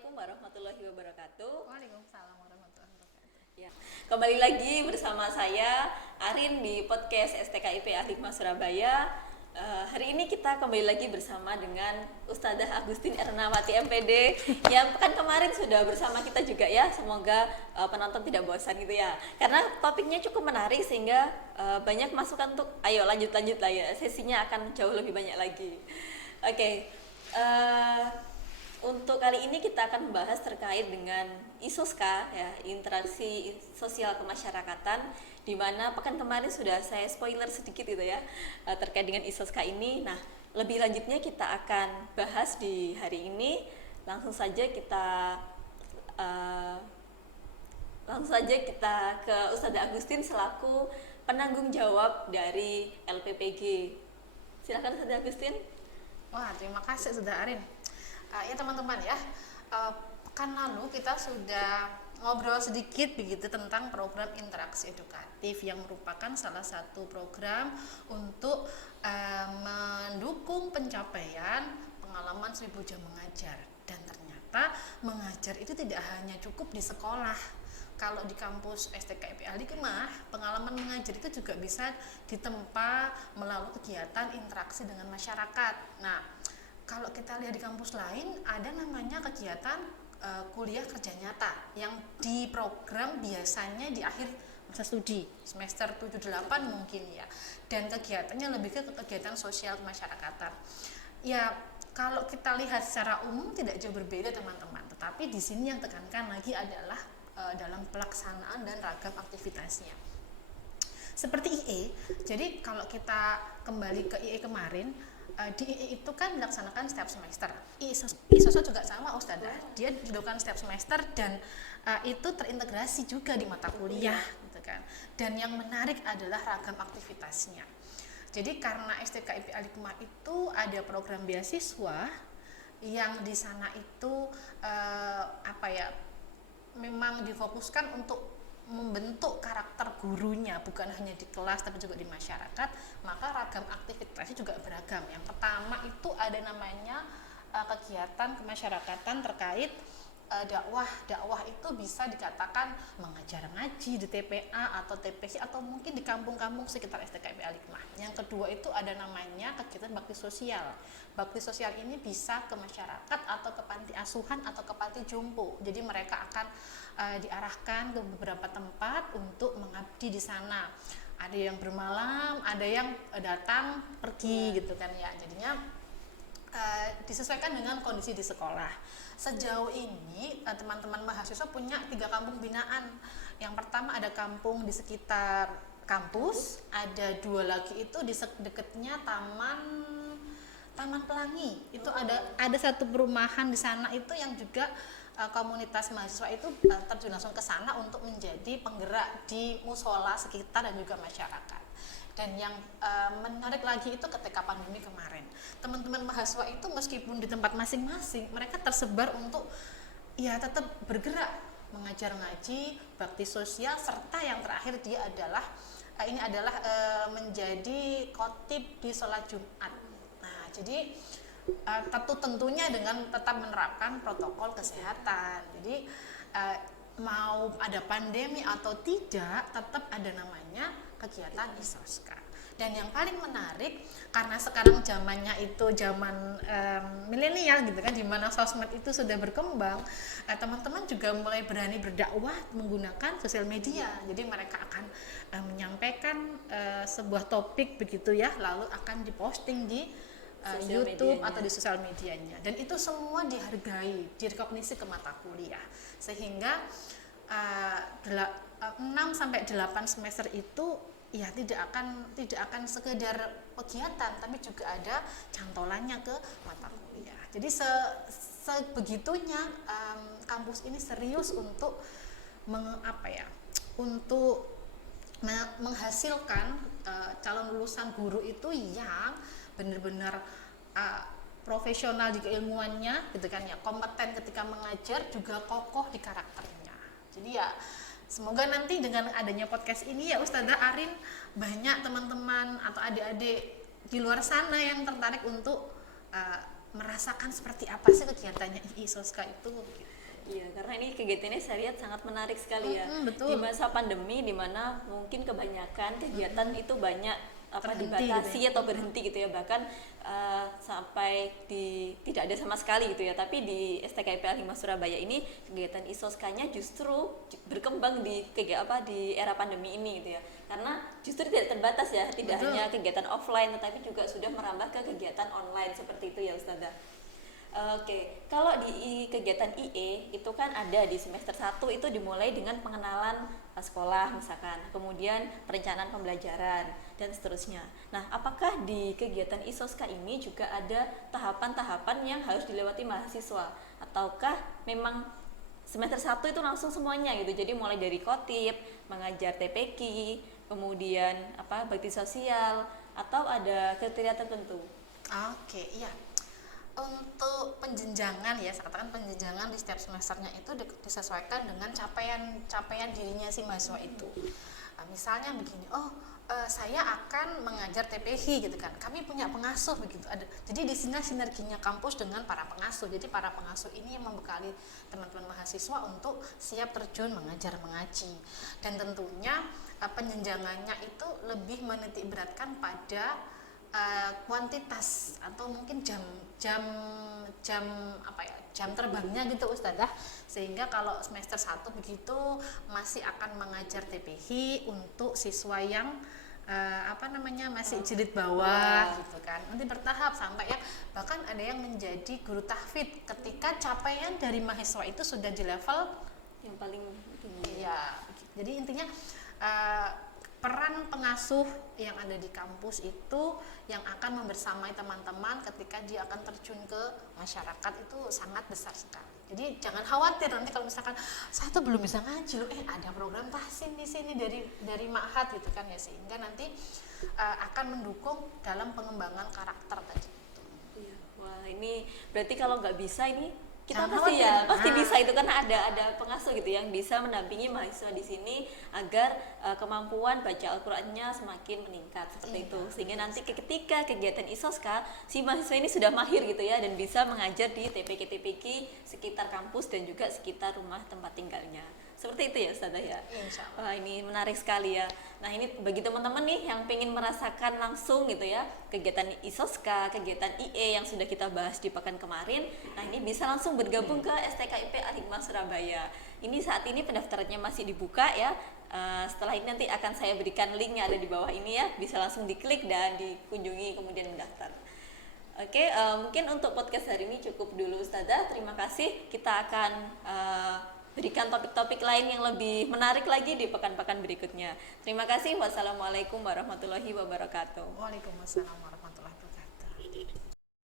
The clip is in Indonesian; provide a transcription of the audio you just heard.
Assalamualaikum warahmatullahi wabarakatuh. Waalaikumsalam warahmatullahi wabarakatuh. Ya. Kembali lagi bersama saya Arin di podcast STKIP Al-Hikmah Surabaya. Hari ini kita kembali lagi bersama dengan Ustadzah Agustin Ernawati MPD yang pekan kemarin sudah bersama kita juga ya. Semoga penonton tidak bosan gitu ya. Karena topiknya cukup menarik sehingga banyak masukan untuk ayo lanjut lah ya. Sesinya akan jauh lebih banyak lagi. Oke. Untuk kali ini kita akan membahas terkait dengan ISOSKA ya, interaksi sosial kemasyarakatan, di mana pekan kemarin sudah saya spoiler sedikit gitu ya terkait dengan ISOSKA ini. Nah, lebih lanjutnya kita akan bahas di hari ini. Langsung saja kita ke Ustadzah Agustin selaku penanggung jawab dari LPPG. Silakan Ustadzah Agustin. Wah, terima kasih sudah Arin. Ya teman-teman ya, pekan lalu kita sudah ngobrol sedikit begitu tentang program interaksi edukatif yang merupakan salah satu program untuk mendukung pencapaian pengalaman 1000 jam mengajar. Dan ternyata mengajar itu tidak hanya cukup di sekolah. Kalau di kampus STKIP Al-Hikmah, pengalaman mengajar itu juga bisa ditempa melalui kegiatan interaksi dengan masyarakat. Nah, kalau kita lihat di kampus lain ada namanya kegiatan kuliah kerja nyata yang di program biasanya di akhir masa studi semester 7-8 mungkin ya, dan kegiatannya lebih ke kegiatan sosial kemasyarakatan. Ya, kalau kita lihat secara umum tidak jauh berbeda teman-teman, tetapi di sini yang tekankan lagi adalah dalam pelaksanaan dan ragam aktivitasnya. Seperti IE, jadi kalau kita kembali ke IE kemarin, di IE itu kan dilaksanakan setiap semester. ISOSO juga sama Ustadzah, dia dilakukan setiap semester dan itu terintegrasi juga di mata kuliah gitu kan. Dan yang menarik adalah ragam aktivitasnya. Jadi karena STKIP Al-Hikmah itu ada program beasiswa yang di sana itu memang difokuskan untuk membentuk karakter gurunya, bukan hanya di kelas tapi juga di masyarakat, maka ragam aktivitasnya juga beragam. Yang pertama itu ada namanya kegiatan kemasyarakatan terkait dakwah. Dakwah itu bisa dikatakan mengajar ngaji di TPA atau TPC atau mungkin di kampung-kampung sekitar STKIP Al-Hikmah. Yang kedua itu ada namanya kegiatan bakti sosial. Bakti sosial ini bisa ke masyarakat atau ke panti asuhan atau ke panti jompo. Jadi mereka akan diarahkan ke beberapa tempat untuk mengabdi di sana. Ada yang bermalam, ada yang datang pergi gitu kan ya. Jadinya disesuaikan dengan kondisi di sekolah. Sejauh ini teman-teman mahasiswa punya 3 kampung binaan. Yang pertama ada kampung di sekitar kampus, ada 2 lagi itu di dekatnya Taman Pelangi. Itu ada satu perumahan di sana itu yang juga komunitas mahasiswa itu terjun langsung ke sana untuk menjadi penggerak di musola sekitar dan juga masyarakat. Dan yang menarik lagi itu ketika pandemi kemarin, teman-teman mahasiswa itu meskipun di tempat masing-masing, mereka tersebar untuk ya tetap bergerak, mengajar ngaji, bakti sosial, serta yang terakhir dia adalah menjadi khotib di sholat Jumat. Nah, jadi tentunya dengan tetap menerapkan protokol kesehatan. Jadi mau ada pandemi atau tidak, tetap ada namanya kegiatan ISOSKA. Dan yang paling menarik karena sekarang zamannya itu zaman milenial gitu kan, di mana sosmed itu sudah berkembang, teman-teman juga mulai berani berdakwah menggunakan sosial media. Jadi mereka akan menyampaikan sebuah topik begitu ya, lalu akan diposting di YouTube atau di sosial medianya, dan itu semua dihargai, direkognisi ke mata kuliah, sehingga 6-8 semester itu ya tidak akan sekedar kegiatan, tapi juga ada cantolannya ke mata kuliah. Jadi sebegitunya kampus ini serius untuk menghasilkan calon lulusan guru itu yang benar-benar profesional juga ilmuannya gitu kan ya, kompeten ketika mengajar, juga kokoh di karakternya. Jadi ya semoga nanti dengan adanya podcast ini ya Ustadzah Arin, banyak teman-teman atau adik-adik di luar sana yang tertarik untuk merasakan seperti apa sih kegiatannya II Soska itu gitu. Iya, karena ini kegiatannya saya lihat sangat menarik sekali ya. Betul. Di masa pandemi, di mana mungkin kebanyakan kegiatan itu banyak Terhenti dibatasi gitu ya. atau berhenti gitu ya, bahkan sampai tidak ada sama sekali gitu ya. Tapi di STKIP Al-Hikmah Surabaya ini kegiatan ISOSKA-nya justru berkembang di era pandemi ini gitu ya. Karena justru tidak terbatas ya, tidak Betul. hanya kegiatan offline tetapi juga sudah merambah ke kegiatan online seperti itu ya Ustazah. Oke, kalau di kegiatan IE itu kan ada di semester 1 itu dimulai dengan pengenalan sekolah misalkan, kemudian perencanaan pembelajaran dan seterusnya. Nah, apakah di kegiatan ISOSKA ini juga ada tahapan-tahapan yang harus dilewati mahasiswa ataukah memang semester 1 itu langsung semuanya gitu. Jadi mulai dari kotip, mengajar TPQ, kemudian bakti sosial atau ada kriteria tertentu? Oke, iya. Untuk penjenjangan ya, saya katakan penjenjangan di setiap semesternya itu disesuaikan dengan capaian dirinya si mahasiswa itu. Misalnya begini, saya akan mengajar TPH gitu kan. Kami punya pengasuh begitu. Jadi di sini sinerginya kampus dengan para pengasuh. Jadi para pengasuh ini yang membekali teman-teman mahasiswa untuk siap terjun mengajar mengaji. Dan tentunya penjenjangannya itu lebih menitik beratkan pada kuantitas atau mungkin jam terbangnya gitu Ustazah, sehingga kalau semester 1 begitu masih akan mengajar TPH untuk siswa yang masih jilid bawah gitu kan, nanti bertahap sampai ya bahkan ada yang menjadi guru tahfidz ketika capaian dari mahasiswa itu sudah di level Yang paling tinggi. ya. Jadi intinya peran pengasuh yang ada di kampus itu yang akan membersamai teman-teman ketika dia akan terjun ke masyarakat itu sangat besar sekali. Jadi jangan khawatir nanti kalau misalkan saya tuh belum bisa ngaji loh, ada program tahsin di sini dari Ma'had gitu kan ya, sehingga nanti akan mendukung dalam pengembangan karakter tadi. Iya. Wah, ini berarti kalau nggak bisa ini kita Jangan pasti khawatir. bisa itu, karena ada pengasuh gitu yang bisa mendampingi mahasiswa di sini agar kemampuan baca Al-Qur'annya semakin meningkat seperti itu, sehingga nanti ketika kegiatan ISOSKA si mahasiswa ini sudah mahir gitu ya dan bisa mengajar di TPQ sekitar kampus dan juga sekitar rumah tempat tinggalnya. Seperti itu ya Ustazah ya. Insya Allah. Wah, ini menarik sekali ya. Nah, ini bagi teman-teman nih yang pengen merasakan langsung gitu ya kegiatan ISOSKA, kegiatan IE yang sudah kita bahas di pekan kemarin. Nah, ini bisa langsung bergabung ke STKIP Al-Hikmah Surabaya. Ini saat ini pendaftarannya masih dibuka ya. Setelah ini nanti akan saya berikan link yang ada di bawah ini ya. Bisa langsung diklik dan dikunjungi kemudian mendaftar. Oke, mungkin untuk podcast hari ini cukup dulu Ustazah. Terima kasih. Kita akan berikan topik-topik lain yang lebih menarik lagi di pekan-pekan berikutnya. Terima kasih. Wassalamualaikum warahmatullahi wabarakatuh. Waalaikumsalam warahmatullahi wabarakatuh.